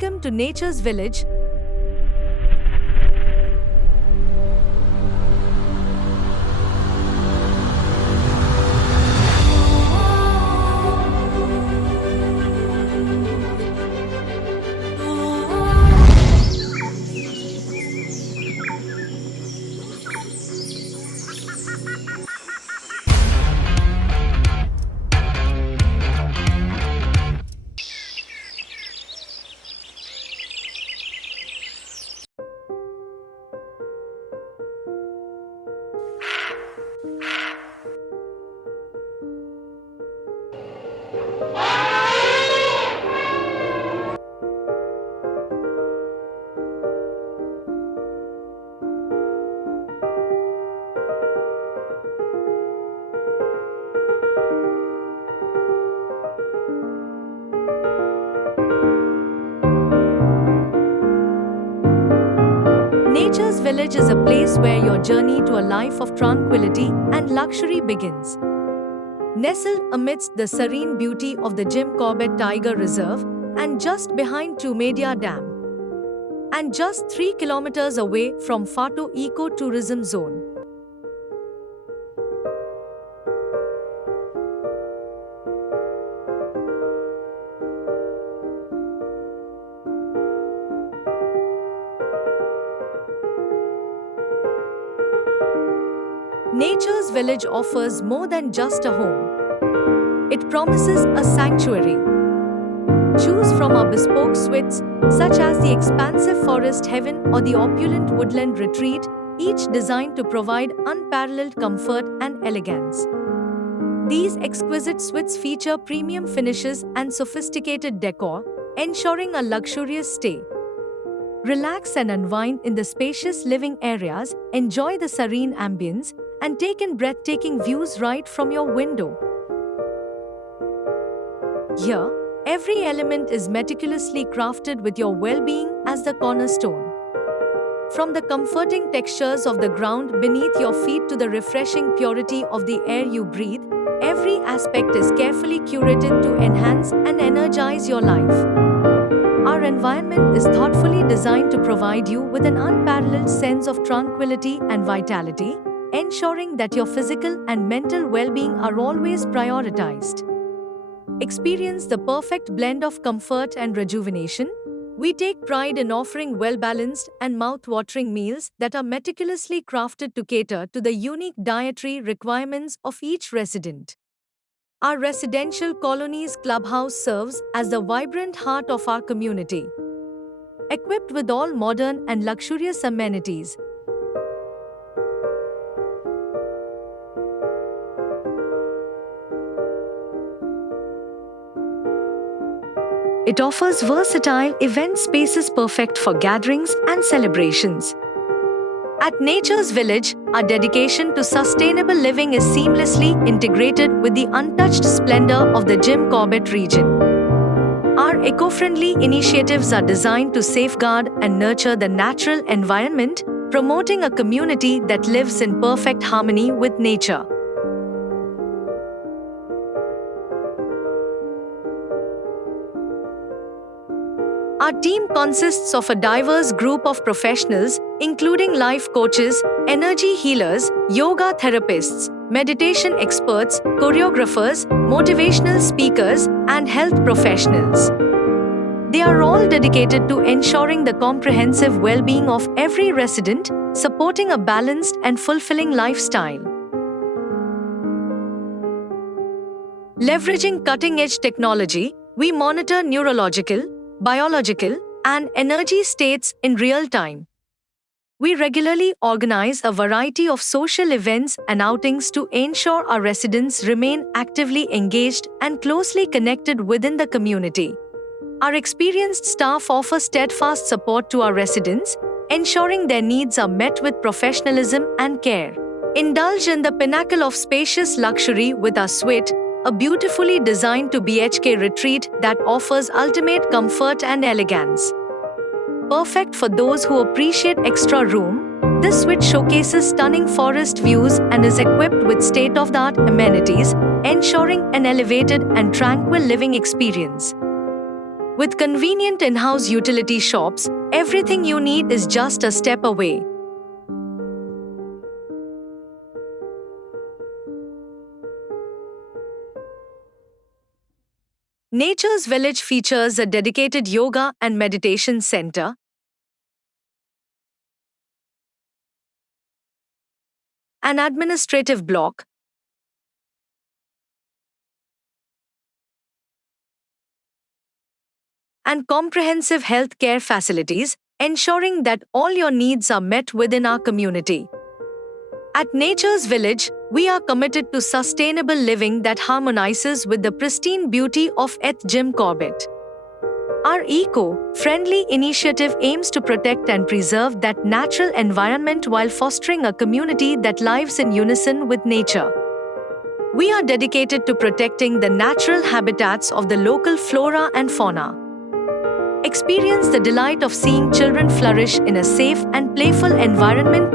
Welcome to Nature's Village. Nature's Village is a place where your journey to a life of tranquility and luxury begins. Nestled amidst the serene beauty of the Jim Corbett Tiger Reserve and just behind Tumedia Dam, and just 3 kilometers away from Fatu Eco-Tourism Zone. Nature's Village offers more than just a home. It promises a sanctuary. Choose from our bespoke suites, such as the expansive Forest Heaven or the opulent Woodland Retreat, each designed to provide unparalleled comfort and elegance. These exquisite suites feature premium finishes and sophisticated decor, ensuring a luxurious stay. Relax and unwind in the spacious living areas, enjoy the serene ambience, and take in breathtaking views right from your window. Here, every element is meticulously crafted with your well-being as the cornerstone. From the comforting textures of the ground beneath your feet to the refreshing purity of the air you breathe, every aspect is carefully curated to enhance and energize your life. Our environment is thoughtfully designed to provide you with an unparalleled sense of tranquility and vitality, ensuring that your physical and mental well-being are always prioritized. Experience the perfect blend of comfort and rejuvenation. We take pride in offering well-balanced and mouth-watering meals that are meticulously crafted to cater to the unique dietary requirements of each resident. Our residential colony's clubhouse serves as the vibrant heart of our community. Equipped with all modern and luxurious amenities, it offers versatile event spaces perfect for gatherings and celebrations. At Nature's Village, our dedication to sustainable living is seamlessly integrated with the untouched splendor of the Jim Corbett region. Our eco-friendly initiatives are designed to safeguard and nurture the natural environment, promoting a community that lives in perfect harmony with nature. Our team consists of a diverse group of professionals, including life coaches, energy healers, yoga therapists, meditation experts, choreographers, motivational speakers, and health professionals. They are all dedicated to ensuring the comprehensive well-being of every resident, supporting a balanced and fulfilling lifestyle. Leveraging cutting-edge technology, we monitor neurological, biological, and energy states in real time. We regularly organize a variety of social events and outings to ensure our residents remain actively engaged and closely connected within the community. Our experienced staff offer steadfast support to our residents, ensuring their needs are met with professionalism and care. Indulge in the pinnacle of spacious luxury with our suite, a beautifully designed to BHK retreat that offers ultimate comfort and elegance. Perfect for those who appreciate extra room, this suite showcases stunning forest views and is equipped with state-of-the-art amenities, ensuring an elevated and tranquil living experience. With convenient in-house utility shops, everything you need is just a step away. Nature's Village features a dedicated yoga and meditation center, an administrative block, and comprehensive health care facilities, ensuring that all your needs are met within our community. At Nature's Village, we are committed to sustainable living that harmonizes with the pristine beauty of Jim Corbett. Our eco-friendly initiative aims to protect and preserve that natural environment while fostering a community that lives in unison with nature. We are dedicated to protecting the natural habitats of the local flora and fauna. Experience the delight of seeing children flourish in a safe and playful environment